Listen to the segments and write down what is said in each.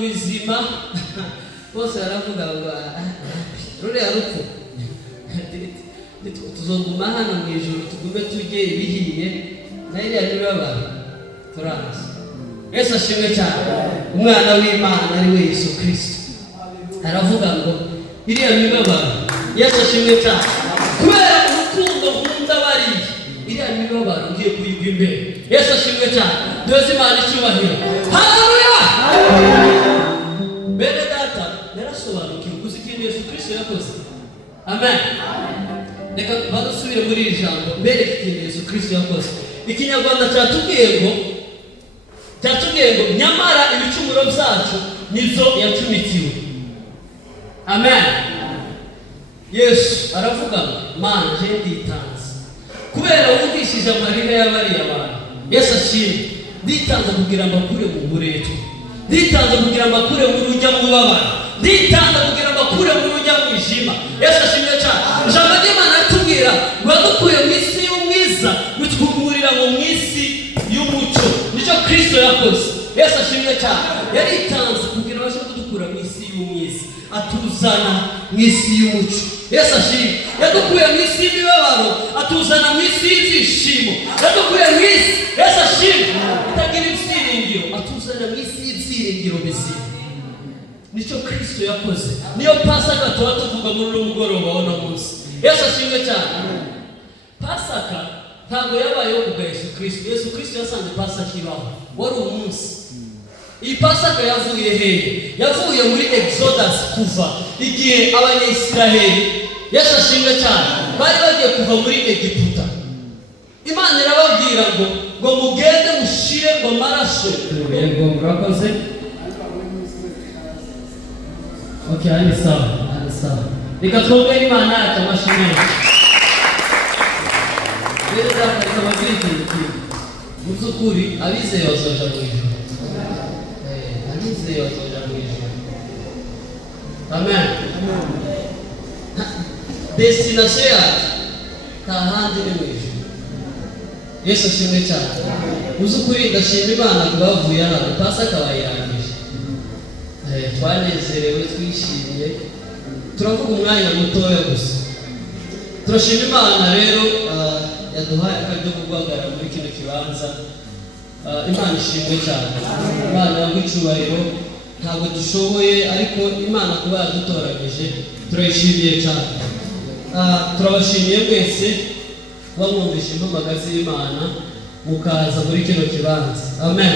bizima bose baravuga ngo ruriya rupfu tuzoguma hano mu ijuru tugume tujye ibihiye na iriya mibabaro turazi. Yesu ashimwe cyane. Umwana w'Imana ari we Yesu Kristo aravuga ngo iriya mibabaro, Yesu ashimwe cyane, kubera urukundo nkunda bariye iriya mibabaro ngiye kuyigwa imbere. Yesu ashimwe cyane. Duheze Imana icyubahiro. Haleluya. Bene data narasobanukiwe uzi ikintu Yesu Kristo yakoze. Amen. Reka badusubire muri iri jambo mbere ikintu Yesu Kristo yakoze. Ikinyarwanda cyatubwiye ngo nyamara ibicumuro byacu nizo yacumitiwe. Amen. Yesu aravuga ngo Mana je nditanze kubera wumvishije amarira y'abariya abantu. Yesu ashimwe. Nditanze kugira ngo akure mu bureto, nditanze kugira ngo akure mu rujya mu babara, nditanze kugira ngo akure mu rujya mu ijima. Yesu ashimwe cyane. Ijambo ry'Imana ritubwira ngo adukuye mu isi y'umwiza gutwugurira mu isi y'umucyo. Nicyo Kristo yakoze. Yesu ashimwe cyane. Yaritanze kugira ngo abashe kudukura mu isi y'umwiza atuzana mu isi y'umucyo. Yesu ashimwe. Yadukuye mu isi y'imibabaro atuzana mu isi y'ibyishimo. Yadukuye mu isi, Yesu ashimwe, itagira ibyiringiro atuzana mu isi y'ibyiringiro bizima. Nicyo Kristo yakoze. Niyo Pasaka tuba tuvuga muri uno mugoroba w'uno munsi. Yesu ashimwe cyane. Pasaka ntabwo yabayeho kubwa Yesu Kristo. Yesu Kristo yasanze Pasaka ibaho, wari umunsi. Iyi Pasaka yavuye hehe? Yavuye muri Exodus, kuva igihe Abanyisiraheli, Yesu ashimwe cyane, bari bagiye kuva muri Egiputa. Imana irababwira ngo mugende mushire ngo amaraso. Yego murakoze. Okay, ani sawa. Reka twongere Imana yacu amashimwe. Rero data kabagire ikintu mu by'ukuri abizeye bazoja mu ijuru. Abizeye bazoja mu ijuru. Amen. Destination yacu nta handi ni mu ijuru. Yesu ashimwe cyane. Uzukuri ndashima Imana kubavuye hano Pasaka bayirangije. Twanezerewe, twishimiye, turavuga umwanya mutoya gusa. Turashima Imana rero yaduhaye akaryo ko guhagarara muri kino kibanza. Imana ishimwe cyane. Imana yagucyubahiro. Ntabwo dushoboye, ariko Imana kuba yadutoranyije turayishimiye cyane. Turabashimiye mwese bamwumvisha impamagazi y'Imana mukaza muri kino kibanza. Amen.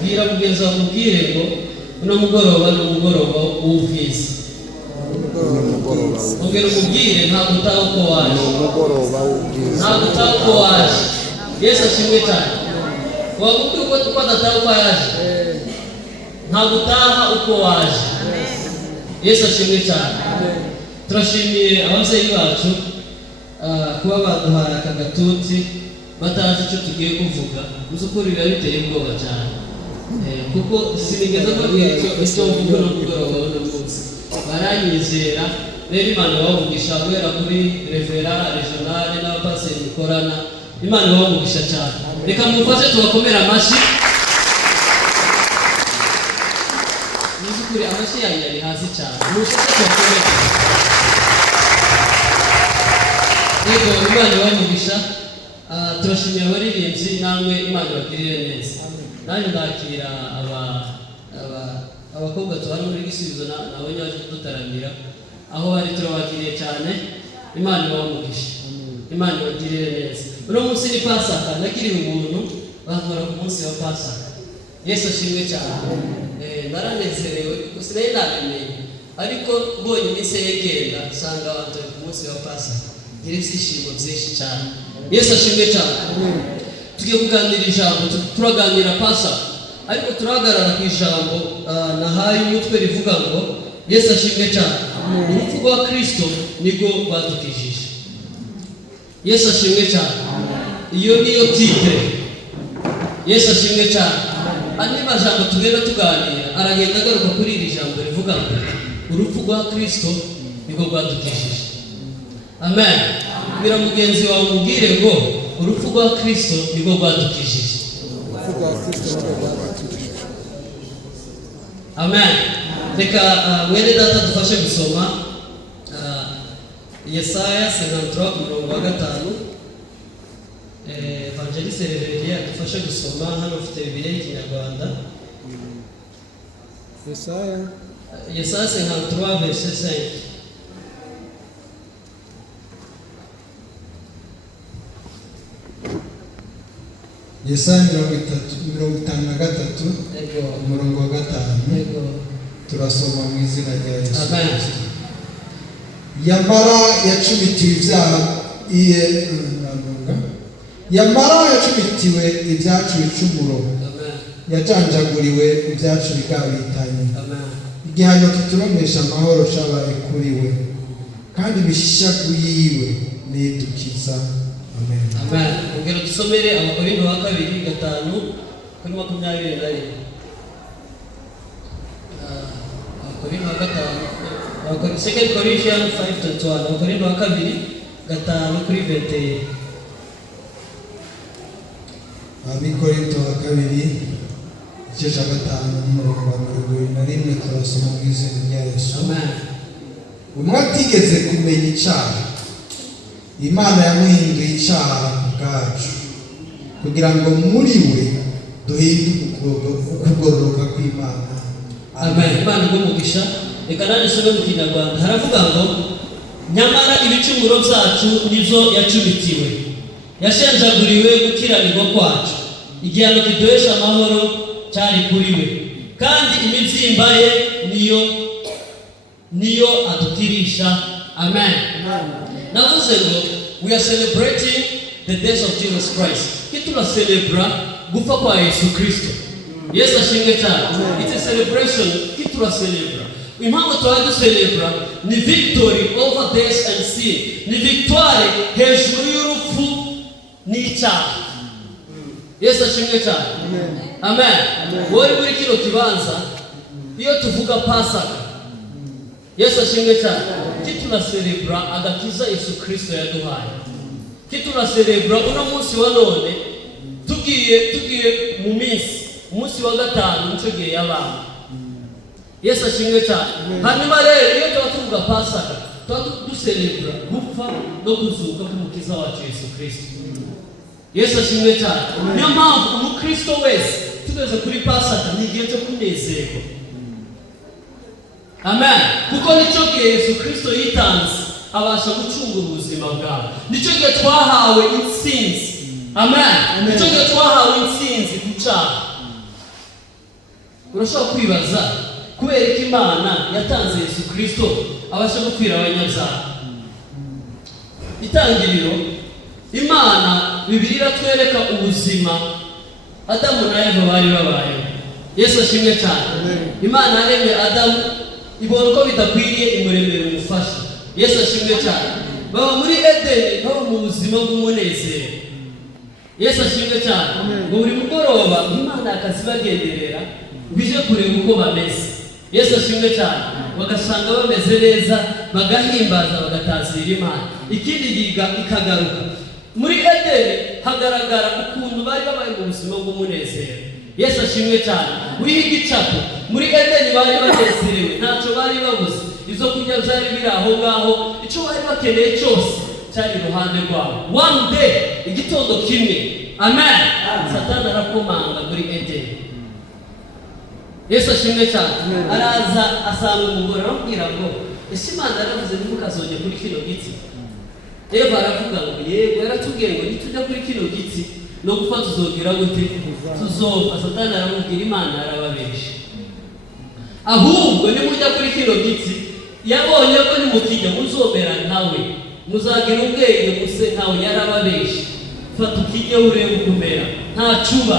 Bwira mugenzi wawe mubwire ngo uno mugoroba ni umugoroba w'ubwiza. Mubwire umubwire ntabwo utaha uko waje. Ntabwo utaha uko waje. Yesu ashimwe cyane. Wabubwira uko adataha uko yaje. Ntabwo utaha uko waje. Yesu ashimwe cyane. Turashimiye ababyeyi bacu kuba baduhaye aka gatuti batazi icyo tugiye kuvuga. Uzukuri biba biteye ubwoba cyane, kuko sinigeze mbabwira icyo mvuga no mugoroba w'uno munsi. Baranyizera rero Imana ibavugisha guhera kuri revera regionale n'abapaseri mukorana. Imana ibavugisha cyane. Reka mufashe tubakomera amashyi. Uzukuri amashyi yanyu ari hasi cyane. Mufashe tubakomera. Yego Imana ibavugisha. Turashimira abaririmbyi, namwe Imana ibagirire neza. Nanjye ndakira abakobwa tubana muri Gisubizo nabonye baje kudutaramira aho bari, turabakiriye cyane. Imana ibavugisha. Imana ibagirire neza. Uno munsi ni Pasaka, nagiriwe umuntu bankora ku munsi wa Pasaka. Yesu ashimwe cyane. Baranezerewe kuko sinari nabimenye, ariko mbonye iminsi yegenda nsanga abantu ku munsi wa Pasaka ngira ibyishimo byinshi cyane. Yesu ashimwe cyane. Tugiye kuganira ijambo, turaganira Pasaka, ariko turahagarara ku ijambo nahaye umutwe rivuga ngo Yesu ashimwe cyane. Urupfu rwa Kristo nibwo rwadukijije. Yesu ashimwe cyane. Iyo niyo titre. Yesu ashimwe cyane. Andi majambo tugenda tuganira aragenda agaruka kuri iri jambo rivuga ngo urupfu rwa Kristo nibwo rwadukijije. Amen. Bwira mugenzi wawe mubwire ngo urupfu rwa Kristo nibwo rwadukijije. Amen. Reka mwene data dufashe gusoma Yesaya 53:5. Evangeliste Reveria dufashe gusoma hano ufite Bibiliya y'Ikinyarwanda. Yesaya 53:5. Yesaya 53:5 umurongo wa 5. Turasoma mu izina rya Yesu. Amen. Yamara yacumitiwe ibyacu bicumuro. Yajanjaguriwe ibyacu bikabitanye. Igihano kituromesha amahoro cabaye kuri we, kandi imishishaku yiwe nidukiza. Amen. Amen. Ongera dusomere Abakorinto 2:5-21. Abakorinto 2, 2 Corinthians 5:21. Abakorinto 2:5-21. Abakorinto 2:5 turasoma mu izina rya Yesu. Amen. Umwe atigeze kumenya icyaha, Imana yamuhinduye icyaha bwacu, kugira ngo muri we duhinduke ukugororoka kw'Imana. Amen. Imana igumugisha. Reka nandisome mu Kinyarwanda haravuga ngo nyamara ibicumuro byacu nizo yacumitiwe, yashenjaguriwe gukiranirwa kwacu, igihano kiduhesha amahoro cyari kuri we, kandi imibyimba ye niyo adukirisha. Amen. Navuze ngo we are celebrating the death of Jesus Christ. Kitula celebra gupfa kwa Yesu Kristo. Yesu ashimwe cyane. It's a celebration. Kitula celebra. Impamvu tuhaje celebra ni victory over death and sin. Ni victoire hejuru y'urupfu n'icyaha. Yesu ashimwe cyane. Amen. Wowe muri kino kibanza iyo tuvuga Pasaka, Yesu ashimwe cyane. Kitula celebra agakiza Yesu Kristo yaduhaye. Kitula celebra uno munsi wa none tugiye mu umunsi wa 5 nico gihe y'abana. Yesu ashimwe cyane. Hanyuma rero iyo tuvuga Pasaka ducelebra gupfa no kuzuka k'umukiza wacu Yesu Kristo. Yesu ashimwe cyane. Niyo mpamvu umukristo wese tugeze kuri Pasaka ni igihe cyo kunezerwa. Amen. Kuko nico gihe Yesu Kristo yitanze abasha gucungura ubuzima bwawe. Nico gihe twahawe intsinzi. Amen. Nico gihe twahawe intsinzi ku cyaha. Urashobora kwibaza kubera ko Imana yatanze Yesu Kristo abasha gupfira abanyabyaha. Itangiriro Imana Bibiliya iratwereka ubuzima Adamu na Eva bari babayeho. Yesu ashimwe cyane. Imana yaremye Adamu ibona ko bidakwiriye imuremera umufasha. Yesu ashimwe cyane. Baba muri Edeni baba mu buzima bw'umunezero. Yesu ashimwe cyane. Ngo buri mugoroba Imana akazibagenderera bije kureba uko bameze. Yesu ashimwe cyane. Bagasanga bameze neza, bagahimbaza, bagatazira Imana. Ikindi giga ikagaruka muri Edeni hagaragara ukuntu bari babaye mu buzima bw'umunezero. Yesu ashimwe cyane. Wiha igicapo muri Edeni bari banezerewe, ntacyo bari babuze. Izo kurya byari biri aho ngaho, icyo bari bakeneye cyose cyari iruhande rwabo. One day, igitondo kimwe, amen, Satani arakomanga muri Edeni. Yesu ashimwe cyane. Araza asanga umugore aramubwira ngo ese Imana yaravuze ntimukazongera kuri kino giti. Eva aravuga ngo yego yaratubwiye ngo nitujya kuri kino giti no gupfa tuzongera gute? Tuzopfa. Satani aramubwira Imana yarababeshe. Ahubwo nimujya kuri kino giti yabonye ko nimukijya muzomera nkawe, muzagira ubwenge muse nkawe. Yarababeshe. Fata ukijye urebe ukumera nta cuba.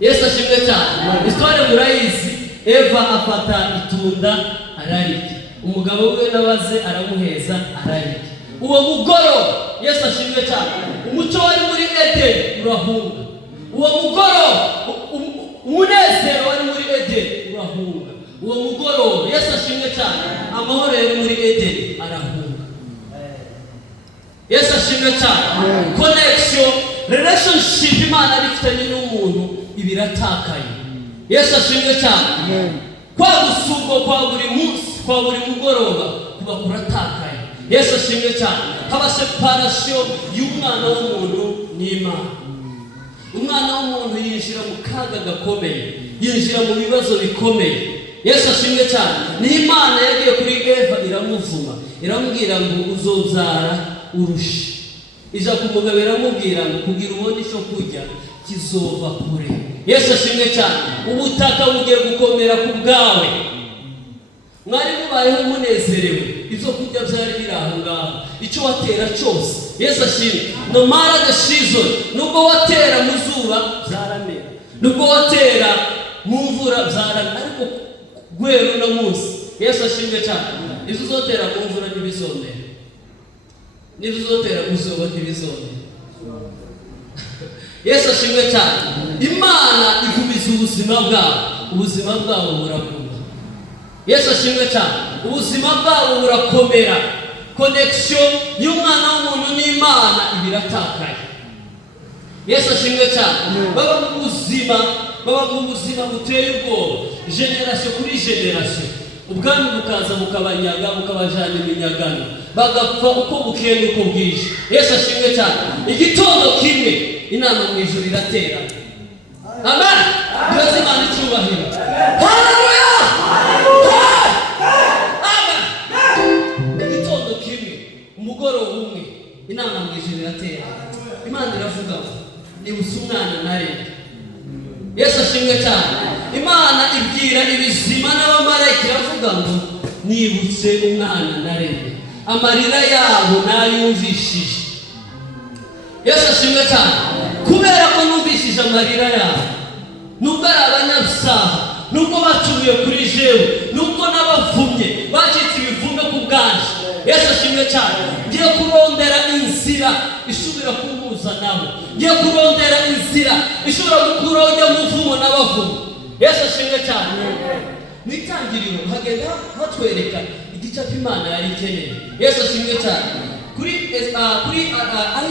Yesu ashimwe cyane. Histoire murayizi. Eva afata itunda ararika, umugabo we nabaze aramuheza ararika. Uwo mugoro Yesu ashimwe cyane. Umuco wari muri Edeni urahunga. Uwo mugoro umunezero wari muri Edeni urahunga. Uwo mugoro Yesu ashimwe cyane. Amahoro yari muri Edeni arahunga. Yesu ashimwe cyane. Connection, relationship Imana ifitanye n'umuntu ibiratakaye. Yesu ashimwe cyane. Kwa gusubwo kwa buri munsi, kwa buri mugoroba kuba kuratakaye. Yesu ashimwe cyane. Haba separation y'umwana w'umuntu n'Imana. Umwana w'umuntu yinjira mu kaga gakomeye, yinjira mu bibazo bikomeye. Yesu ashimwe cyane. Ni Imana yagiye kuri Eva iramuvuma, iramubwira ngo uzobyara urushi. Ija kumugabo iramubwira ngo kugira ubone icyo kurya kizova kure. Yesu ashimwe cyane. Ubutaka bugiye gukomera ku bwawe. Mwari mubayeho munezerewe, ibyo kurya byari biri aho ngaho, icyo watera cyose. Yesu ashimwe. No matter the season, nubwo watera mu zuba byaramera, nubwo watera mu mvura byaramera, ariko gwero no munsi. Yesu ashimwe cyane. Ibyo uzotera mu mvura ntibizomera, n'ibyo uzotera mu zuba ntibizomera. Yesu ashimwe cyane. Imana igumiza ubuzima bwawe, ubuzima bwawe burakura. Yesu ashimwe cyane. Ubuzima bwawe burakomera. Connection y'umwana w'umuntu n'Imana ibiratakaye. Yesu ashimwe cyane. Baba mu buzima buteye ubwoba, generation kuri generation. Ubwami bukaza bukabanyaga, bukabajana iminyagano, bagapfa uko bukeye n'uko bwije. Yesu ashimwe cyane. Igitondo kimwe inama mu ijuru iratera. Amen. Yesu Imana icyubahiro. Haleluya. Amen. Igitondo kimwe, umugoroba umwe, inama mu ijuru iratera. Imana iravuga ngo nibutse umwana naremye. Yesu ashimwe cyane. Imana ibwira ibizima n'abamarayika iravuga ngo nibutse umwana naremye. Amarira yabo nayumvishije. Yesu ashimwe cyane. Kubera ko numvishije amarira yabo, nubwo ari abanyabyaha, nubwo bacumuye kuri jewe, nubwo n'abavumye bacitse ibivume ku bwanje. Yesu ashimwe cyane. Ngiye kurondera inzira ishobora kumpuza nabo, ngiye kurondera inzira ishobora gukura ujya muvumo n'abavumo. Yesu ashimwe cyane. Mu itangiriro hagenda hatwereka igicapo Imana yari ikeneye. Yesu ashimwe cyane. Kuri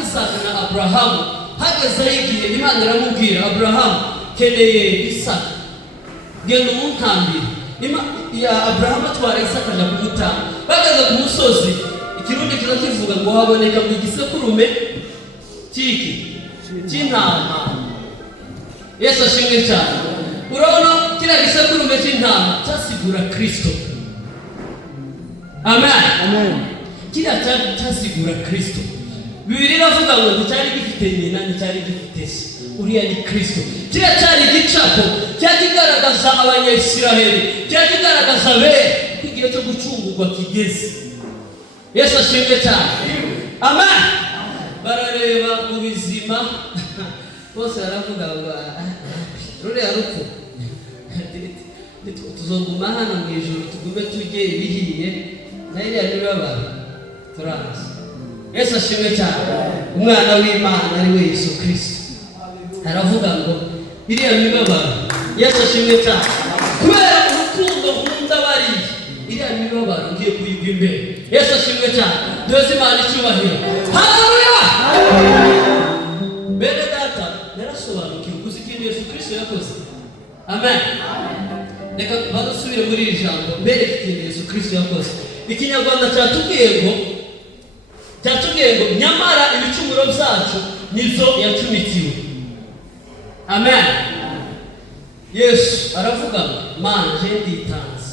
Isaac na Abrahamu hageze igihe Imana iramubwira Abrahamu keneye Isaac, genda umunkambire. Abrahamu atwara Isaac aja kumutanga. Bageze ku musozi, ikirundi kiza kivuga ngo haboneka mu gisekurume cy'intama. Yesu ashimwe cyane. Urabona kiriya gisekurume cy'intama cyasigura Kristo. Amen. Amen. Kiriya cyasigura Kristo. Bibiri iravuga ngo nticyari gifite nyina, nticyari gifite se. Uriya ni Kristo. Kiriya cyari igicapo cyakigaragaza Abanyayisiraheli, cyakigaragaza bere ko igihe cyo gucungurwa kigeze. Yesu ashimwe cyane. Amen. Barareba mu bizima bose baravuga ngo ruriya rupfu tuzoguma hano mu ijuru, tugume tujye ibihiye na iriya n'ibabara turazi. Yesu ashimwe cyane. Umwana w'Imana ari we Yesu Kristo aravuga ngo iriya mibabaro, Yesu ashimwe cyane, kubera urukundo nkunda bariye iriya mibabaro ngiye kuyigwa imbere. Yesu ashimwe cyane. Yesu Imana icyubahiro. Haleluya. Bene data narasobanukiwe uzi ikintu Yesu Kristo yakoze. Amen. Reka badusubire muri iri jambo mbere ikintu Yesu Kristo yakoze. Ikinyarwanda cyatubwiye ngo nyamara ibicumuro byacu nizo yacumitiwe. Amen. Yesu aravuga ngo Mana je nditanze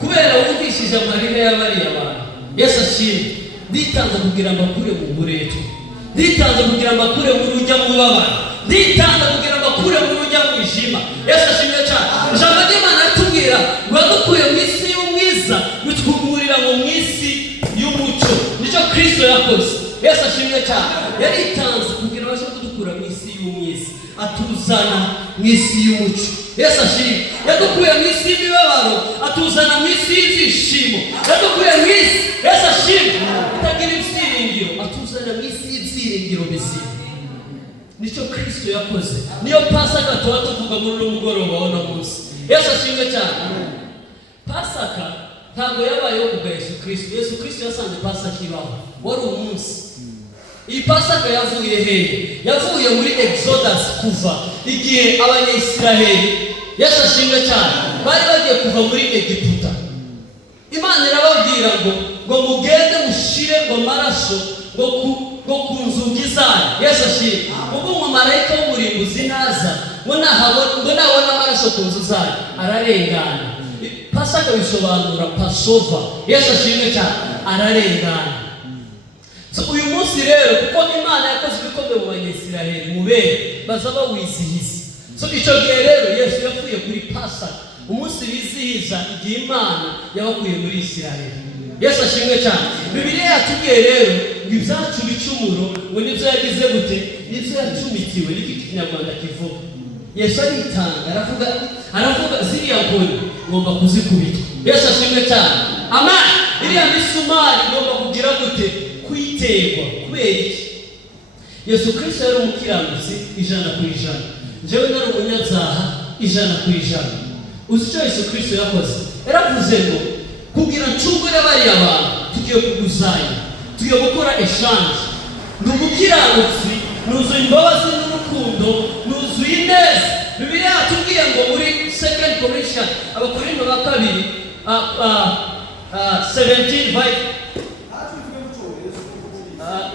kubera wumvishije amarira y'abariya abantu. Yesu ashimwe. Nditanze kugira ngo akure mu bureto, nditanze kugira ngo akure mu rujya mu babara, nditanze kugira ngo akure mu rujya mu ijima. Yesu ashimwe cyane. Ijambo ry'Imana ritubwira ngo yadukuye mu isi y'umwiza bitwugurira mu isi y'umucyo. Nicyo Kristo yakoze. Yesu ashimwe cyane. Yaritanze kugira ngo abashe kudukura mu isi y'umwiza atuzana mu isi y'umucyo. Yesu ashimwe. Yadukuye mu isi y'imibabaro atuzana mu isi y'ibyishimo. Yadukuye mu isi, Yesu ashimwe, itagira ibyiringiro atuzana mu isi y'ibyiringiro bizima. Nicyo Kristo yakoze. Niyo Pasaka tuba tuvuga muri uno mugoroba w'uno munsi. Yesu ashimwe cyane. Pasaka ntabwo yabayeho kubwa Yesu Kristo. Yesu Kristo yasanze Pasaka ibaho, wari umunsi. Iyi Pasaka yavuye hehe? Yavuye muri Exodus, kuva igihe Abanyayisiraheli Yesu ashimwe cyane. Bari bagiye kuva muri Egiputa. Imana irababwira ngo mugende mushire ngo maraso ngo ku nzugi zanyu. Yesu ashimwe. Ubwo umumarayika w'umurimbuzi naza ngo nabona amaraso ku nzu zanyu ararengana. Pasaka bisobanura Passover. Yesu ashimwe cyane, ararengana. So uyu munsi rero kuko Imana yakoze ibikombe mu Banyesiraheli mubere baza bawizihiza. So icyo gihe rero Yesu yapfuye kuri Pasaka, umunsi bizihiza igihe Imana yabakuye muri Isiraheli. Yesu ashimwe cyane. Bibiliya yatubwiye rero ngo ibyacu bicumuro ngo nibyo yagize gute, nibyo yacumitiwe. Niki Kinyarwanda kivuga. Yesu aritanga aravuga ziriya nkoni ngomba kuzikubita. Yesu ashimwe cyane. Amen. Iriya misumari ngomba kugira gute, kuyiterwa. Kubera iki? Yesu Kristo yari umukiranutsi 100%. Jewe nari umunyabyaha 100%. Uzi icyo Yesu Kristo yakoze? Yaravuze ngo kugira ncungure bariya abantu tugiye kuguzanya, tugiye gukora exchange. Ni umukiranutsi, nuzuye imbabazi n'urukundo, nuzuye ineza. Bibiliya yatubwiye ngo muri 2 Corinthians Abakorinto ba kabiri 17:5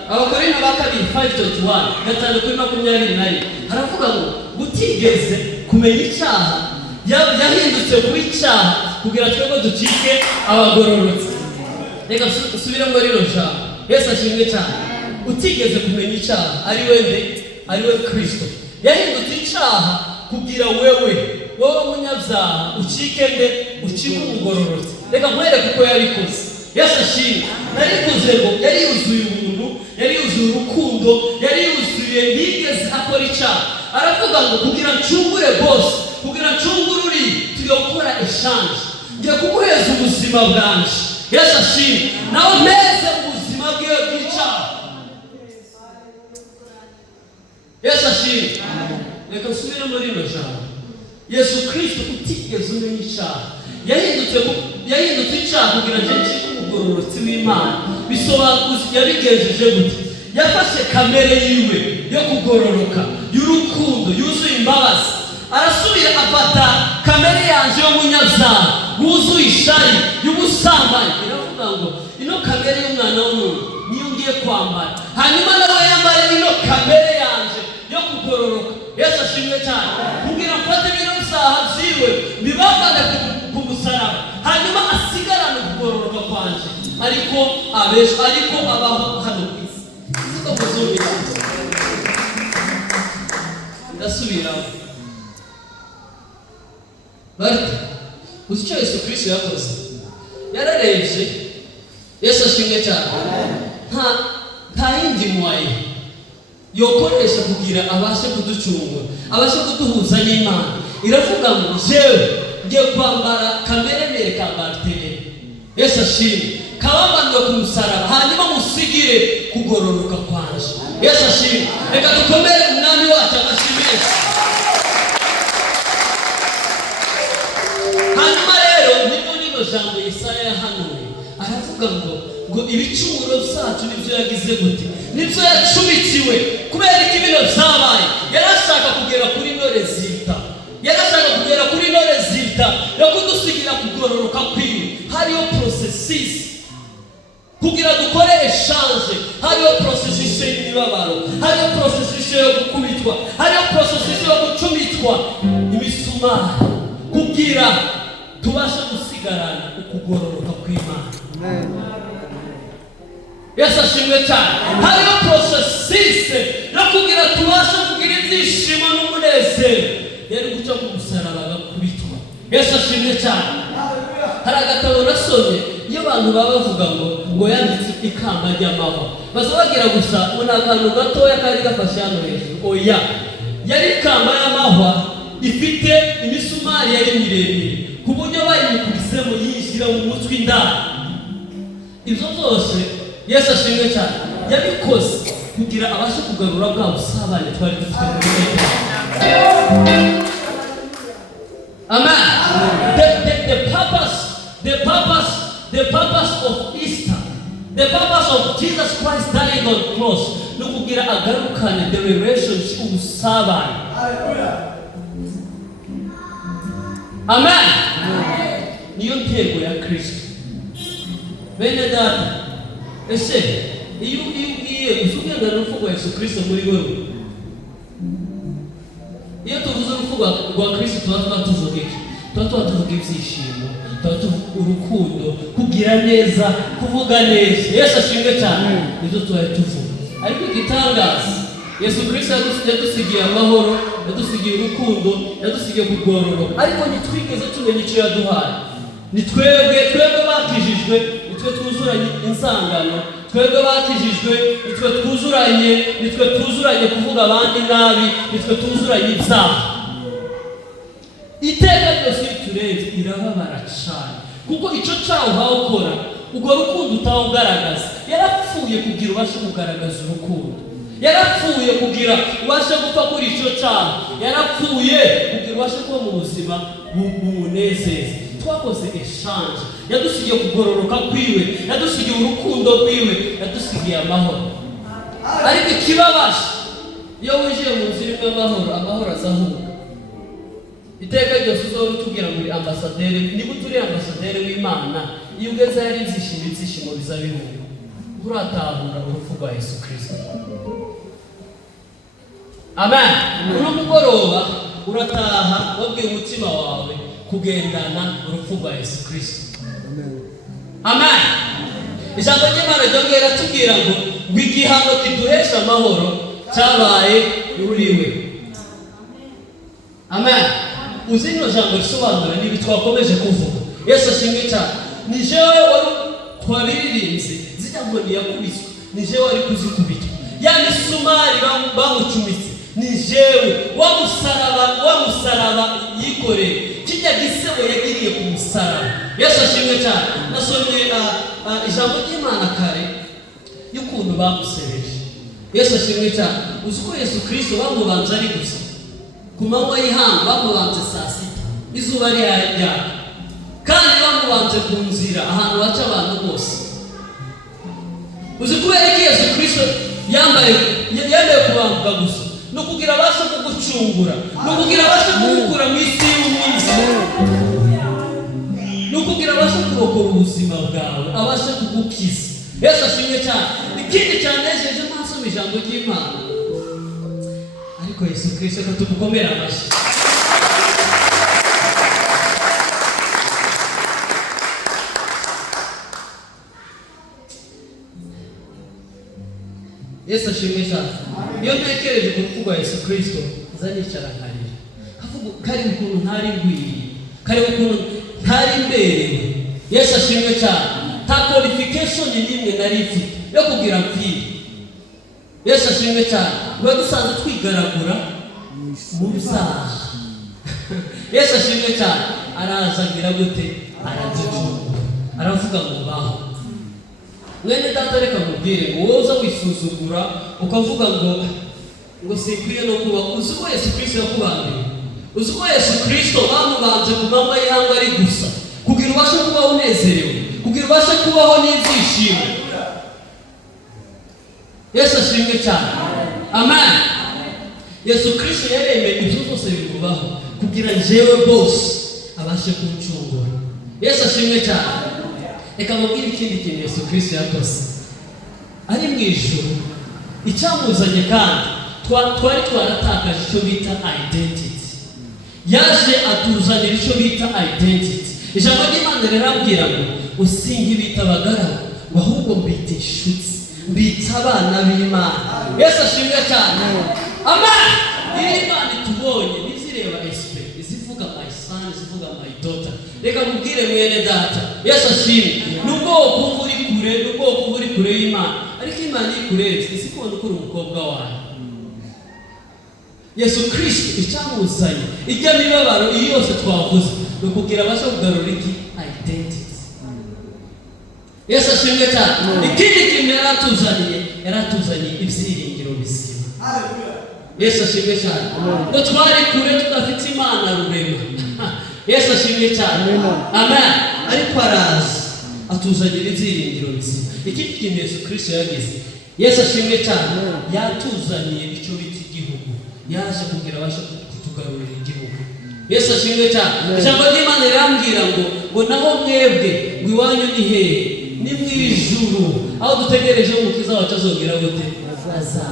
Abakorinto ba kabiri 5:1 5:21 haravuga ngo gutigeze kumenya icyaha yahindutse kuba icyaha kugira twebwe ducike abagororotse. Reka subira ngo rero jambo. Yesu ashimwe cyane. Utigeze kumenya icyaha ari we Kristo yahindutse icyaha kugira wewe munyabyaha ucike umugororotse. Reka nkwereke uko yabikoze. Yesu ashimwe. Narikoze ngo yari yuzuye ubuntu, yari yuzuye urukundo, yari yuzuye ntigeze akora icyaha. Aravuga ngo kugira ncungure bose, kugira ncungure uri, tugiye gukora exchange. Ngiye kuguheza ubuzima bwanje. Yesu ashimwe. Nawe meze ubuzima bwiwe bw'icyaha. Yesu ashimwe. Reka nsubire muri ino jambo. Yesu Kristo utigeze umenya icyaha yahindutse icyaha kugira ngo ncike umugororotsi w'Imana. Bisobanuye yabigenjeje gute? Yafashe kamere yiwe yo kugororoka, y'urukundo, yuzuye imbabazi, arasubira afata kamere yanje y'umunyabyaha wuzuye ishari y'ubusambanyi. Iravuga ngo ino kamere y'umwana w'umuntu niyo ngiye kwambara, hanyuma nawe yambare ino kamere yanje yo kugororoka. Yesu ashimwe cyane. Kugira mfate bino byaha byiwe bibambane ku musaraba, hanyuma asigarane kugororoka kwanje. Ariko abaho hano ku isi siko kuzumira. Ndasubiraho. Barita uzi icyo Yesu Kristo yakoze? Yararebye. Yesu ashimwe cyane. Nta yindi mwaye yokoresha kugira abashe kuducungura, abashe kuduhuza n'Imana. Iravuga ngo jewe ngiye kwambara kamere mere kambartere. Yesu ashimwe. Kabambaniwe ku musaraba, hanyuma musigire kugororoka kwanje. Yesu ashimwe. Reka dukomere umwami wacu amashimwe. Hanyuma rero nino jambo Yesaya yahanuye. Aravuga ngo ibicumuro byacu nibyo yagize gute, nibyo yacumitiwe. Kubera iki bino byabaye? Yarashaka kugera kuri no resulta, yo kudusigira kugororoka kwiwe. Hariyo processes kugira dukore exchange, hariyo processes y'imibabaro, hariyo processes yo gukubitwa, hariyo processes yo gucumitwa imisumari kugira tubashe gusigarana ukugororoka kw'Imana. Yesu ashimwe cyane. Hariyo processes yo kugira tubashe kugira ibyishimo n'umunezero. Yari guca ku musaraba agakubitwa. Yesu ashimwe cyane. Hari agatabo nasomye iyo abantu baba bavuga ngo yanditse ikamba ry'amahwa, baza bagira gusa ubona akantu gatoya kari gafashe hano hejuru. Oya, yari ikamba y'amahwa ifite imisumari yari miremire ku buryo bayimukubisemo yinjira mu mutwe indani. Ibyo byose Yesu ashimwe cyane yabikoze kugira abashe kugarura bwa busabane twari dufite muri Kristo. Amen. The purpose of Easter, the purpose of Jesus Christ dying on the cross, no kugira agarukane the relationship ubusabane. Amen. Niyo ntego ya Kristo. Bene data, ese iyo ugiye usubira n'urupfu rwa Yesu Kristo muri wewe, iyo tuvuze urupfu rwa Kristo tuba tuvuga iki? Tuba tuvuga ibyishimo, tuba tuvuga urukundo, kugira neza, kuvuga neza. Yesu ashimwe cyane. Nizo tuba tuvuga. Ariko igitangaza, Yesu Kristo yadusigiye amahoro, yadusigiye urukundo, yadusigiye kugororoka. Ariko ntitwigeze tumenya icyo yaduhaye. Ni twebwe bakijijwe, nitwe twuzuranye insangano, twebwe bakijijwe, nitwe twuzuranye kuvuga abandi nabi, nitwe twuzuranye ibyaha. Iteka ryose iyo turebye irababara cyane, kuko icyo cyaha uhawe ukora, ubwo rukundo utawugaragaza. Yarapfuye kugira ubashe kugaragaza urukundo, yarapfuye kugira ubashe gupfa kuri icyo cyaha, yarapfuye kugira ubashe kuba mu buzima bumunezeza. Twakoze eshanje, yadusigiye kugororoka kwiwe, yadusigiye urukundo rwiwe, yadusigiye amahoro. Ariko ikibabaje, iyo winjiye mu nzira y'amahoro, amahoro azahunga. Iteka ryose uzora utubwira muri ambasaderi, niba turi ambasaderi w'Imana, iyo ugeze hari ibyishimo bizabihunga. Uratahura urupfu rwa Yesu Kristo. Amen. Uno mugoroba urataha wabwiye umutima wawe kugendana urupfu rwa Yesu Kristo. Amen. Ijambo ry'Imana ryongera tubwira ngo igihano kiduhesha amahoro cyabaye ruriwe. Amen. Uzi no jambo risobanura nibi twakomeje kuvuga. Yesu ashimwe cyane. Ni jewe wari twaririmbye zijambo yakubiswe, ni jewe wari kuzikubita. Yani sumari bamucumitse, ni jewe wa musaraba yikoreye. Kijya gisebo yagiriye ku musaraba. Yesu ashimwe cyane. Nasomye ijambo ry'Imana kare y'ukuntu bamusebeje. Yesu ashimwe cyane. Uzi ko Yesu Kristo bamubanza ari gusa ku manywa y'ihanga, bamubanze saa sita izuba ryaka, kandi bamubanze ku nzira ahantu baca abantu bose. Uzi kubera ko Yesu Kristo yambaye kubambwa gusa, no kugira abashe kugucungura, no kugira abashe kugukura mu isi y'umwiza, no kugira abashe kurokora ubuzima bwawe, abashe kugukiza. Yesu ashimwe cyane. Ikindi cyanejeje nsoma ijambo ry'Imana, ariko Yesu Kristo katugukomera amashyi. Yesu ashimwe cyane. Iyo ntekereje ku rupfu rwa Yesu Kristo nzanicara nkarira, kavuga kari ukuntu ntari ngwiriye, kari ukuntu ntari mberewe. Yesu ashimwe cyane. Nta qualification n'imwe nari mfite yo kugira mpfire. Yesu ashimwe cyane. Uba dusanzwe twigaragura mu byaha. Yesu ashimwe cyane. Araza agira gute? Araducungura, aravuga ngo baho. Mwene data reka mubwire ngo wowe uza wisuzugura ukavuga ngo sikwiye no kuba. Uzi ko Yesu Kristo yakubambiwe? Uzi ko Yesu Kristo bamubanze ku manywa y'ihanga ari gusa kugira ubashe kubaho unezerewe, kugira ubashe kubaho n'ibyishimo. Yesu ashimwe cyane. Amen. Yesu Kristo yaremeye ibyo byose bimubaho kugira njyewe bose abashe kuncungura. Yesu ashimwe cyane. Reka mubwire ikindi kintu Yesu Kristo yakoze. Ari mu ijuru, icyamuzanye kandi twari twaratakaje icyo bita identity. Yaje atuzanira icyo bita identity. Ijambo ry'Imana rirambwira ngo usinge bita abagaragu, ahubwo mbita inshuti, mbita abana b'Imana. Yesu ashimwe cyane. Amen. Iyi Imana itubonye nizireba expect, izivuga my son, izivuga my daughter. Reka mubwire mwene data, Yesu ashimwe. Nubwo ukumva uri kure, nubwo ukumva uri kure y'Imana, ariko Imana ikurebye isikubona ukuri umukobwa wayo. Yesu Kristo icyamuzanye, ijya mibabaro iyi yose twavuze, no kugira abasha kugarura iki identity. Yesu ashimwe cyane. Ikindi kintu yaratuzaniye ibyiringiro bizima. Yesu ashimwe cyane. Ngo twari kure tudafite Imana rurema. Yesu ashimwe cyane. Amen. Ariko araza atuzanira ibyiringiro bizima. Ikindi kintu Yesu Kristo yagize, Yesu ashimwe cyane, yatuzaniye icyo bita igihugu. Yaje kugira abasha kutugarurira igihugu. Yesu ashimwe cyane. Ijambo ry'Imana rirambwira ngo naho mwebwe ngo iwanyu ni hehe? Ni mu ijuru, aho dutegereje umukiza wacu azongera gute? Azaza.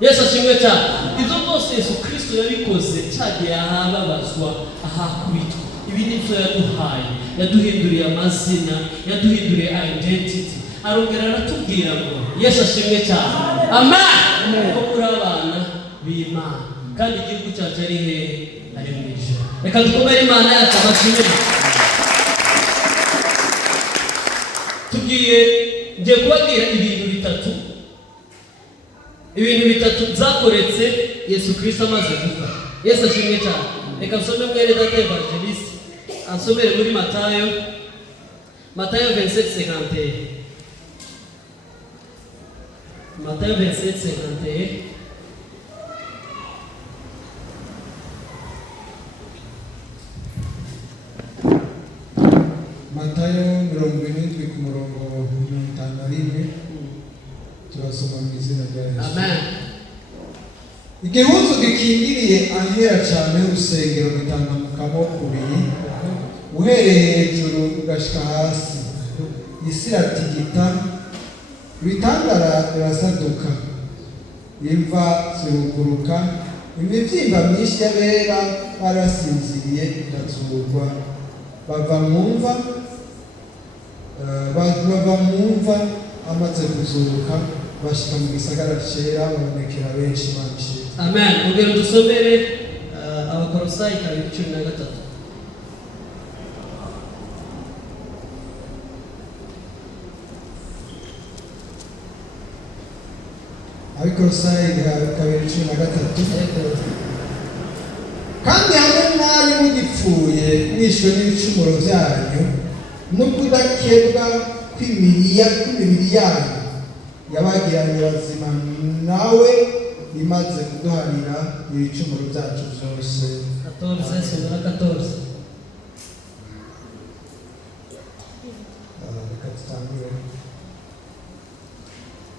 Yesu ashimwe cyane. Ibyo byose Yesu Kristo yabikoze cyagiye ahababazwa, ahakubitwa. Ibi ni byo yaduhaye, yaduhinduriye amazina, yaduhinduriye identity. Arongera aratubwira ngo Yesu ashimwe cyane. Amen. Ko muri abana b'Imana kandi igihugu cyacu ari hehe? Ari mu ijuru. Reka dukomere Imana yacu amashimwe. Ngiye kubabwira ibintu bitatu byakoretse Yesu Kristo amaze gupfa. Yesu ashimwe cyane. Reka nsome mwere data evangeliste ansomere muri Matayo 27:51. Matayo 27:51. Matayo 27 ku murongo 51 turasoma mu izina rya Yesu. Amen. Igihuzu gikingiriye ahera cyane urusengero gitandukamo kubiri, uhereye hejuru ugashika hasi, isi iratigita, ibitandara birasaduka, imva ziruguruka, imibyimba myinshi y'abera barasinziriye irazurwa, bava mu mva amaze kuzuka, bashika mu gisagara cyera, babonekera benshi banshi. Amen. Ugero dusomere Abakolosayi 2:13. Abakolosayi 2:13. Kandi hamwe mwari mugipfuye mwishwe n'ibicumuro byanyu no kudakebwa kw'imibiri yanyu, yabagiranye bazima nawe imaze kuduharira ibicumuro byacu byose. 14.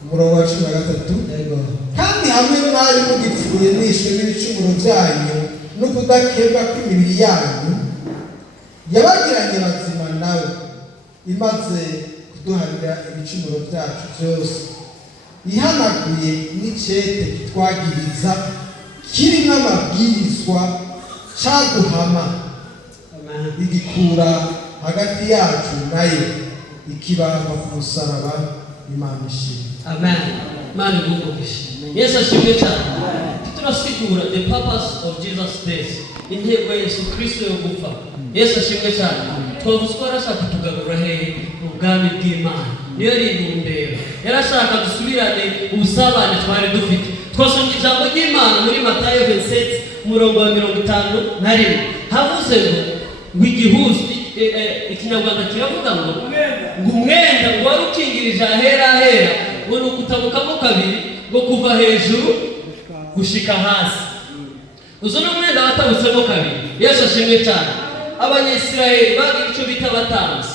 Umurongo wa 13. Kandi hamwe mwari mugipfuye mwishwe n'ibicumuro byanyu no kudakebwa kw'imibiri yanyu, yabagiranye bazima nawe imaze kuduharira ibicumuro byacu byose, ihanaguye n'icete kitwagiriza kirimo amabwirizwa cyaduhama, igikura hagati yacu nayo, ikibamba ku musaraba. Imana ishimwe. Amen. Imana igumugishe. Yesu ashimwe cyane. Turasigura the purpose of Jesus' death, intego ya Yesu Kristo yo gupfa. Yesu ashimwe cyane. Twavuze ko arashaka kutugarura hehe? Ubwami bw'Imana. Niyo rintumbero. Yarashaka dusubirane ubusabane twari dufite. Twasomye ijambo ry'Imana muri Matayo 27:51. Havuze ngo igihuzu, ikinyarwanda kiravuga ngo umwenda ngo wari ukingirije ahera ngo ni ukutabukamo kabiri, ngo kuva hejuru gushika hasi. Uzo ni umwenda watabutsemo kabiri. Yesu ashimwe cyane. Abanyisiraheli bagira icyo bita abatambyi.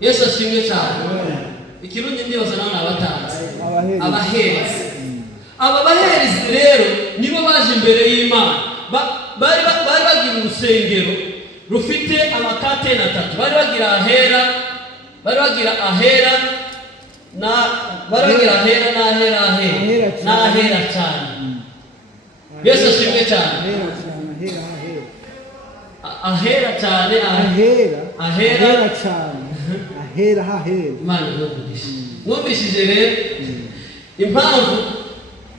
Yesu ashimwe cyane. Ikirundi ndibaza nawe abatambyi, abaherezi. Aba baherezi rero nibo baje imbere y'Imana. Bari bagira urusengero rufite amakateni 3. Bari bagira ahera n'ahera cyane. Yesu ashimwe cyane. Ahera cyane, ahera cyane, ahera. Imana imugishe. Mwumvishije rero impamvu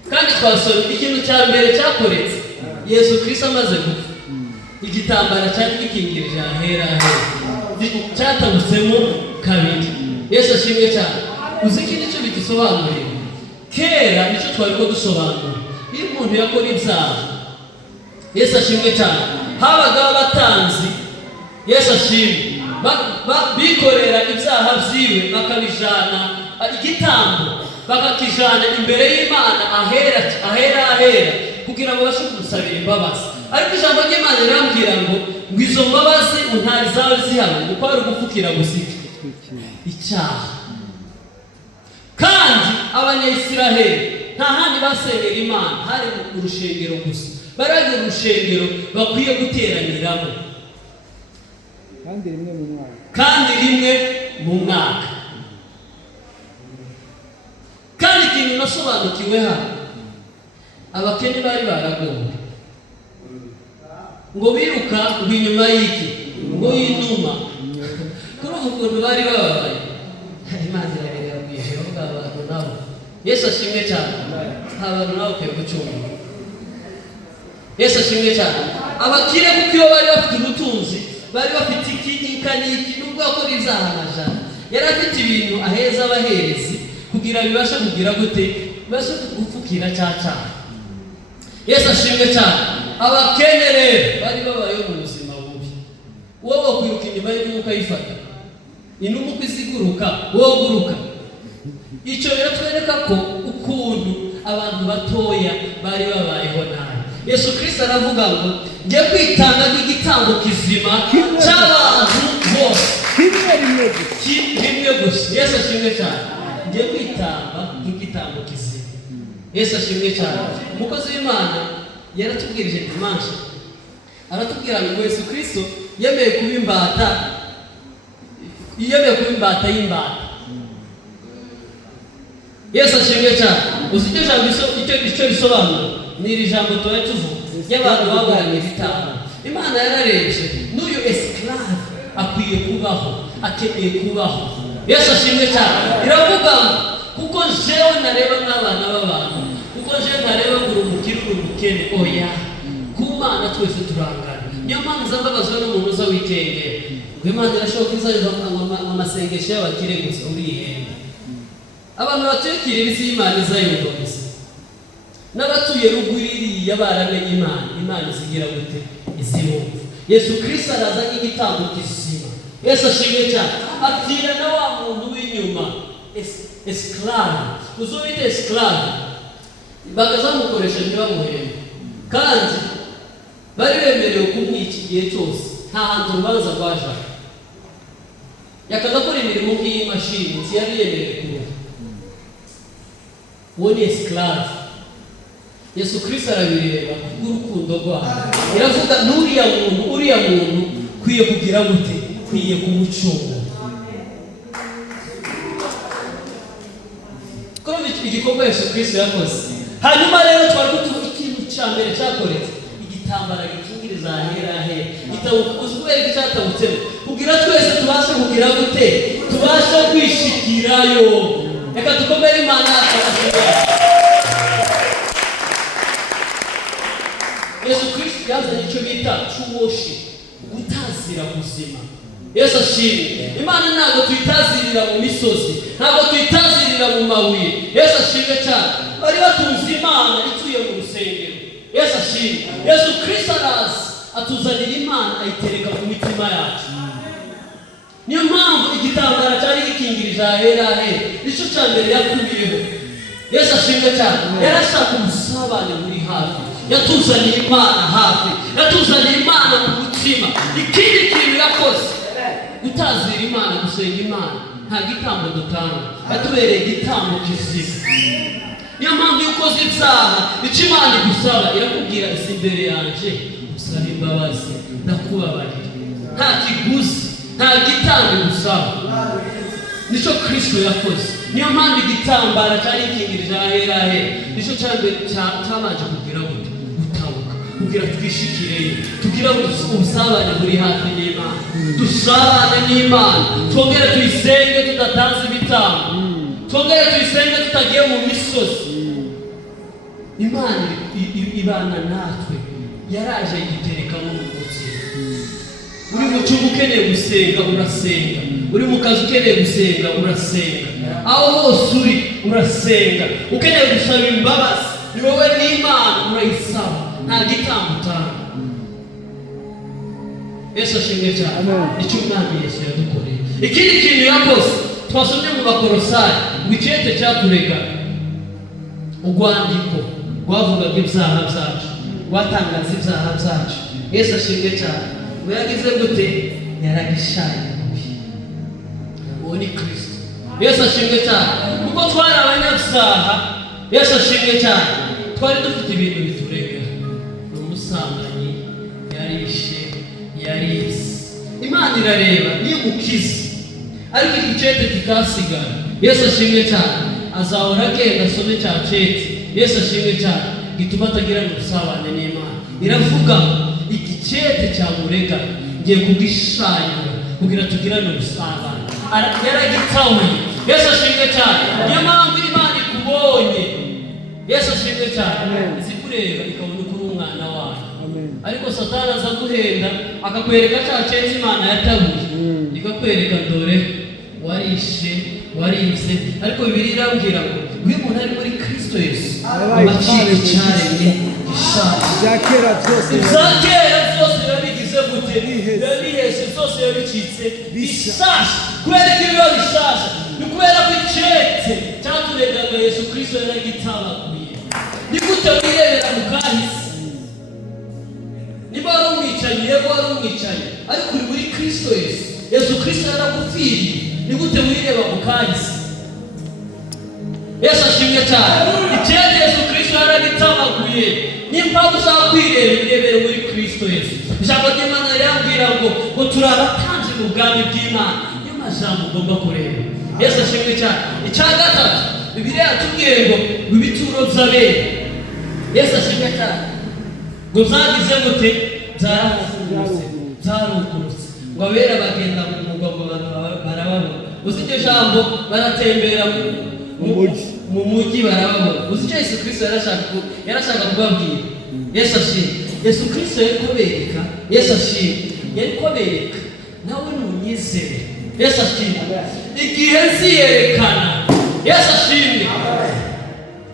kandi twasomye ikintu cya mbere cyakoretse Yesu Kristo amaze gupfa. Igitambara cyari gikingirije ahera cyatabutsemo kabiri. Yesu ashimwe cyane. Uzi iki nicyo bigisobanuriye? Kera nicyo twari ko dusobanura. Iyo umuntu yakora ibyaha, Yesu ashimwe cyane, habaga abatanzi. Yesu ashimwe, bikorera ibyaha byiwe bakabijana igitambo, bakakijana imbere y'Imana ahera kugira ngo babashe kumusabira imbabazi. Ariko ijambo ry'Imana rirambwira ngo izo mbabazi ntari zawe zihari, kuko ari ugupfukira gusa icyaha. Kandi abanyayisiraheli nta handi basengera Imana, hari mu rushengero gusa. baragira urushengero bakwiye guteraniramo kandi rimwe mu mwaka. Kandi ikintu nasobanukiwe hano, abakene bari baragowe ngo biruka inyuma y'iki ngo y'inuma. Kuri ubu kuntu bari bababaye, Imana irareba mu ijuru bw'abantu nabo. Yesu ashimwe cyane. Abantu nabo kwe gucunga. Yesu ashimwe cyane. Abakire kuko iyo bari bafite ubutunzi, bari bafite iki nubwo ko rizahanaja, yari afite ibintu aheza abaherezi kugira bibashe kugira gute, bibashe gupfukira cyaca. Yesu ashimwe cyane. Abakene rero bari babayeho mu buzima bubi. Wowe kwiruka inyuma y'inuma ukayifata, inuma uko iziguruka wowe guruka. Icyo biratwereka ko ukuntu abantu batoya bari babayeho nabi. Yesu Kristo aravuga ngo ngiye kwitanga nk'igitambo kizima cy'abantu bose. Rimwe gusa. Yesu ashimwe cyane. Ngiye kwitanga nk'igitambo kizima. Yesu ashimwe cyane. Umukozi w'Imana yaratubwirije dimanche, aratubwira ngo Yesu Kristo yemeye kuba imbata, y'imbata. Yesu ashimwe cyane. Uzi icyo jambo icyo risobanura? Ni iri jambo tuba tuvuga y'abantu baburanye bitanu. Imana yararebye n'uyu esclave akwiye kubaho, akeneye kubaho. Yesu ashimwe cyane. Iravuga kuko jewe nareba n'abana b'abantu, kuko jewe nareba ngo umukire umukene, oya, ku Mana twese turangana. Niyo mpamvu zambabazwa n'umuntu uza wikengera. Imana irashoboka izajya amasengesho y'abakire gusa urihenda. Abantu batuye kiribisi y'Imana izayumva gusa. N'abatuye ruguririya baramenye Imana izigira gute, izibumva. Yesu Kristo araza nk'igitambo kizima. Yesu ashimwe cyane. Atira na wa muntu w'inyuma, esclave. Uzubite esclave, bakazamukoresha ntibamuhembe, kandi bari bemerewe kumwica igihe cyose, nta hantu urubanza rwajaga. Yakaza gukora imirimo nk'iy'imashini, yari yemerewe kuba. Uwo ni esclave. Yesu Kristo arabireba kubw'urukundo rwawe. Iravuga uriya muntu kwiye kugira gute, kwiye kumucunga. Kuri igikorwa Yesu Kristo yakoze. Hanyuma rero twari kutuvuga ikintu cya mbere cyakoretse, igitambara gikingiriza ahera. Uzi kubera iki cyatabutsemo? Kugira twese tubashe kugira gute, tubashe kwishikirayo. Reka dukomere Imana akabasha. Yesu Kristo yazanye icyo bita true worship, gutazira ubuzima. Yesu ashimwe. Imana ntabwo tuyitazirira mu misozi, ntabwo tuyitazirira mu mabuye. Yesu ashimwe cyane. Bari batunze Imana ituye mu rusengero. Yesu ashimwe. Yesu Kristo araza atuzanira Imana, ayitereka mu mitima yacu. Niyo mpamvu igitambara cyari gikingirije ahera. Nicyo cya mbere yakubiyeho. Yesu ashimwe cyane. Yarashaka umusabane muri hafi, yatuzaniye Imana hafi, yatuzaniye Imana mu mutima. Ikindi kintu yakoze, gutazira Imana, gusenga Imana. Nta gitambo dutanga, yatubereye igitambo kizima. Niyo mpamvu iyo ukoze ibyaha, icyo Imana igusaba irakubwira isi imbere yanjye usaba imbabazi, ndakubabarira. Nta kiguzi, nta gitambo igusaba. Nicyo Kristo yakoze. Niyo mpamvu igitambara cyari gikingirije ahera. Nicyo cyabanje kugira gute, gutabuka, kugira twishikireyo, tugira ubusabane buri hafi n'Imana. Dusabane n'Imana, twongere tuyisenge tudatanze ibitambo, twongere tuyisenge tutagiye mu misozi. Imana ibana natwe, yaraje igiterekamo mu mutima. Uri mu cyumba ukeneye gusenga urasenga, uri mu kazi ukeneye gusenga urasenga, aho hose uri urasenga. Ukeneye gusaba imbabazi, ni wowe n'Imana urayisaba, nta gitambo utanga. Yesu ashimwe cyane. Icyo Umwami Yesu yadukoreye. Ikindi kintu yakoze twasomye mu Bakolosayi, ngo icyete cyaturega, urwandiko rwavugaga ibyaha byacu, rwatangaza ibyaha byacu. Yesu ashimwe cyane. Ngo yagize gute, yaragishaye. Uwo ni Kristo. Yesu ashimwe cyane. Kuko twari abanyabyaha, Yesu ashimwe cyane, twari dufite ibintu biturega. imana irareba niyo mukiza ariko iki cete kikasigara. Yesu ashimwe cyane. Azahora agenda asome cya cete. Yesu ashimwe cyane gituma atagirana ubusabane n'Imana. Iravuga iki cete cyamurega ngiye kugishanyura kugira tugirane ubusabane. Yaragitawe. Yesu ashimwe cyane. Niyo mpamvu Imana ikubonye. Yesu ashimwe cyane. Izikureba ikabona ukuri umwana wayo. Ariko Satani aza guhenda akakwereka cya cete Imana yatabuye. Ikakwereka dore warishe waribye. Ariko Bibiliya irambwira ngo uyu muntu ari muri Kristo Yesu abacika icyaremwe gishaje. Zakera byose yabigize gute? Yabihese byose yabicitse bishaje. Kubera ko biba bishaje ni kubera ko icete cyaturegaga Yesu Kristo yaragitabaguye. Ni gute wirebera mu kahise? Niba wari umwicanyi, yego wari umwicanyi, ariko uri muri Kristo Yesu. Yesu Kristo yaragupfiriye. Ni gute wireba mu kahise? Yesu ashimwe cyane. Icete Yesu Kristo yaragitabaguye. N'impamvu ushaka kwireba irebere muri Kristo Yesu. Ijambo ry'Imana rirambwira ngo turi abatanzi mu bwami bw'Imana. Niyo majambo ugomba kureba. Yesu ashimwe cyane. Icya gatatu Bibiliya yatubwiye ngo ibituro by'abera. Yesu ashimwe cyane. Ngo zagize gute? Zarugurutse. Ngo abera bagenda mu mugwa ngo barababona. Uzi icyo jambo baratembera mu mujyi barababona. Uzi icyo Yesu Kristo yarashaka kubabwira? Yesu ashimwe. Yesu Kristo yari kubereka. Yesu ashimwe. Yari kubereka nawe nunyizere. Yesu ashimwe. Igihe nziyerekana. Yesu ashimwe.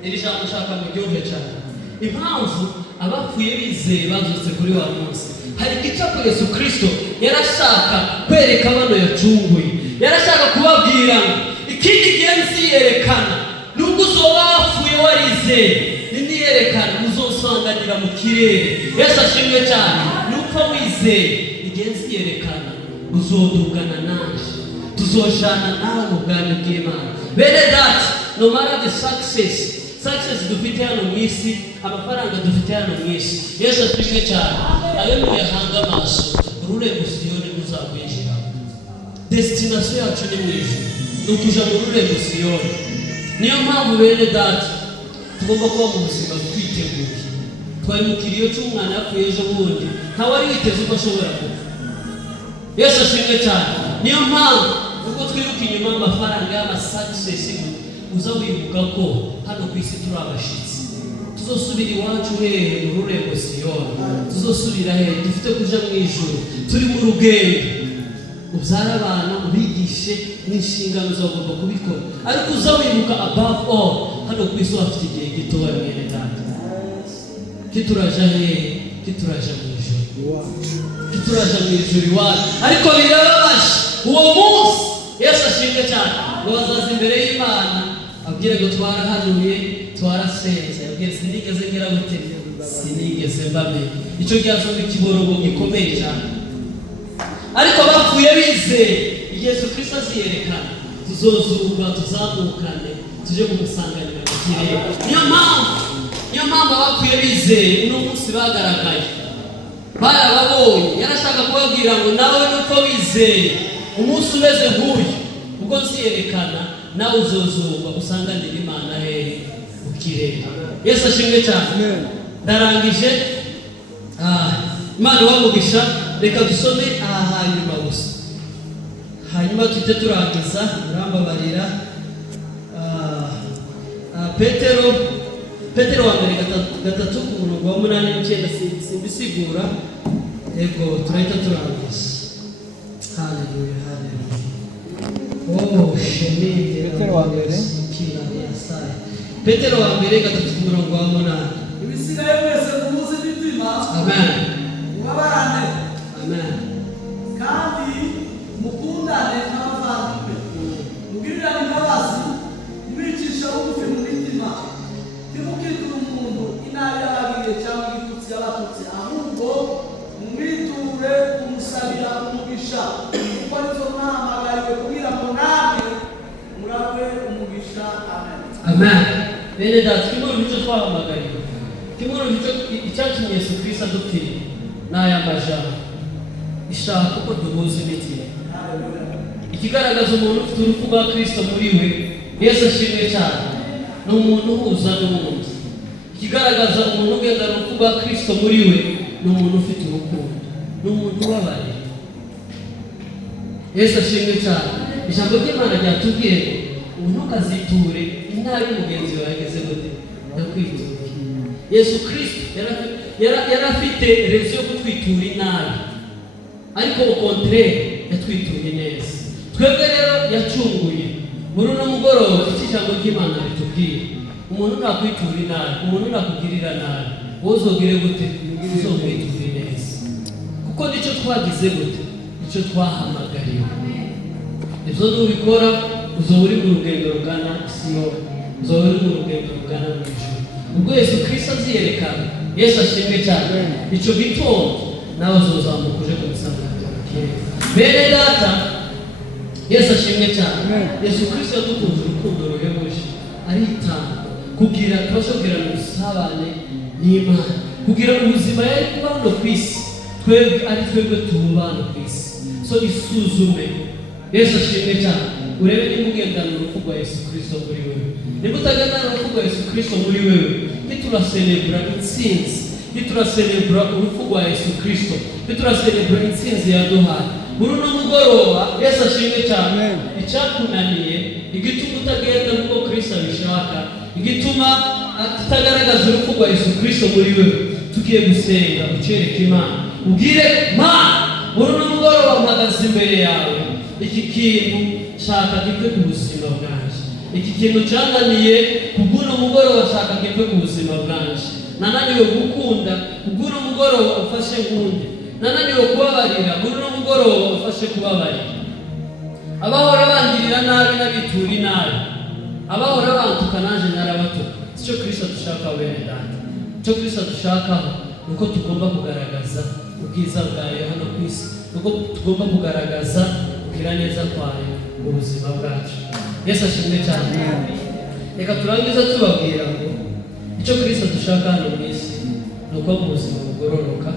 Iri jambo ushaka mu gihugu cyane. Impamvu abapfuye bizeye bazutse kuri wa munsi. Hari igicapo Yesu Kristo yarashaka kwereka abana yacunguye. Yarashaka kubabwira ngo ikindi gihe nziyerekana nubwo uzoba wapfuye warizeye niyerekana uzosanganira mu kirere. Yesu ashimwe cyane. Nupfa wizeye igihe nziyerekana uzodugana naje, tuzojana nawe mu bwami bw'Imana. Bene data, no matter the success dufite hano mu isi, amafaranga dufite hano mu isi, Yesu ashimwe cyane. Ayo muyahanga amaso ururembo Siyoni ruzagwinjira. Destination yacu ni mu ijuru, ni ukuja mu rurembo Siyoni. Niyo mpamvu bene data tugomba kuba mu buzima twiteguye. Twari mu kiriyo cy'umwana yapfuye ejo bundi, ntawari witeze uko ashobora gupfa. Yesu ashimwe cyane. Niyo mpamvu ubwo twiruka inyuma amafaranga y'amasuccess uza wibuka ko hano ku isi turi abashitsi. Tuzosubira iwacu hehe? Mu rurembo Siyoni. Tuzosubira hehe? Dufite kuja mu ijuru. Turi mu rugendo. Ubyara abana ubigishe n'inshingano zagomba kubikora. Ariko uza wibuka above all hano ku isi wafite igihe gitoya mwene data. Kituraja hehe? Kituraja mu ijuru. Kituraja mu ijuru iwacu. Ariko birababaje uwo munsi. Yesu ashimwe cyane. Ngo bazaza imbere y'Imana abwire ngo twarahanuye twarasenze. Abwire sinigeze ngira gute? Sinigeze mbamenye. Icyo cyazanye ikiborogo gikomeye cyane. Ariko bapfuye bizeye Yesu Kristo aziyerekana, tuzozurwa tuzamukane tuje kumusanganira mu kirere. Niyo mpamvu abapfuye bizeye uno munsi bagaragaye. Barababonye. Yarashaka kubabwira ngo nawe nuko wizeye umunsi umeze nk'uyu ubwo nziyerekana nawe uzozurwa usanganira Imana hehe? Mu kirere. Yesu ashimwe cyane. Ndarangije. Imana wamugisha. Reka dusome aha hanyuma gusa, hanyuma tujye turangiza. Urambabarira. Petero wa mbere 3:8-9 simbisigura. Yego turahita turangiza. Haleluya, haleluya. Oh, shemeye. Petero wa mbere 3:8. Ibisigaye wese kumuzi imitima. Amen. Mubabarane. Amen. Kandi mukundane nk'abavandimwe. Mugirirane imbabazi, mwicisha bugufi mu mitima. Ntimukiture umuntu inabi yababwiye cyangwa igitutsi yabatutse, ahubwo mwiture kumusabira umugisha. Kuko arizo mwahamagariwe kugira ngo namwe muragwe umugisha. Amen. Amen. Bene data, kimwe mu byo twahamagariwe, kimwe mu byo icyatumye Yesu Kristo adupfira n'aya majambo. ishaka ko duhuza imitima. Ikigaragaza umuntu ufite urupfu rwa Kristo muri we, Yesu ashimwe cyane, ni umuntu uhuza n'umuntu. Ikigaragaza umuntu ugenda urupfu rwa Kristo muri we, ni umuntu ufite urukundo, ni umuntu ubabaye. Yesu ashimwe cyane. Ijambo ry'Imana ryatubwiye ngo umuntu ntukaziture inabi mugenzi wawe ageze gute yakwitura. Yesu Kristo yari afite rezo yo kutwitura inabi, ariko au contraire yatwituye neza. Twebwe rero yacunguye. Muri uno mugoroba iki jambo ry'Imana ritubwiye, umuntu nakwitura inabi, umuntu nakugirira nabi, wowe uzogire gute? Uzomwiture neza, kuko nicyo twagize gute, nicyo twahamagariwe. Ibyo nubikora uzoba uri mu rugendo rugana Siyoni, uzoba uri mu rugendo rugana mu ijuru. Ubwo Yesu Kristo aziyerekana, Yesu ashimwe cyane, icyo gitondo nawe uzozamuka uje kumusanganira mu kirere. Bene data, Yesu ashimwe cyane. Yesu Kristo yadukunze urukundo ruhebuje, aritanga kugira tubashe mu busabane n'Imana, kugira ubuzima yari kuba hano ku isi, twebwe ari twebwe tuba hano ku isi. So isuzume. Yesu ashimwe cyane. Urebe niba ugendana urupfu rwa Yesu Kristo muri wewe. Niba utagendana urupfu rwa Yesu Kristo muri wewe, ntituraselebura intsinzi, ntituraselebura urupfu rwa Yesu Kristo, ntituraselebura intsinzi yaduhaye. Muri uno mugoroba Yesu ashimwe cyane. Icyakunaniye, igituma utagenda nk'uko Kristo abishaka, igituma tutagaragaza urupfu rwa Yesu Kristo muri wewe, tugiye gusenga ucereke Imana, ubwire Mana, muri uno mugoroba mpagaze imbere yawe, iki kintu shaka gipfe ku buzima bwanjye. Iki kintu cyananiye kubw'uno mugoroba, shaka gipfe ku buzima bwanjye. Nananiwe gukunda kubw'uno mugoroba, ufashe nkunde. Nananiwe kubabarira, muri uno mugoroba ufashe kubabarira. Abahora bangirira nabi n'abitura inabi, abahora bantuka naje narabatuka. Icyo Kristo dushaka bene data, icyo Kristo dushakaho nuko tugomba kugaragaza ubwiza bwayo hano ku isi, nuko tugomba kugaragaza kugira neza kwayo mu buzima bwacu. Yesu ashimwe cyane. Reka turangiza tubabwira ngo icyo Kristo dushaka hano mu isi nuko mu buzima bugororoka,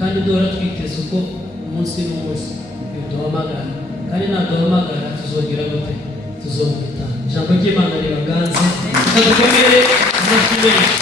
kandi duhora twiteze uko umunsi n'umunsi biduhamagara, kandi naduhamagara tuzogira gute? Tuzomwita. Ijambo ry'Imana ribaganze, tukadukomere amashyi menshi.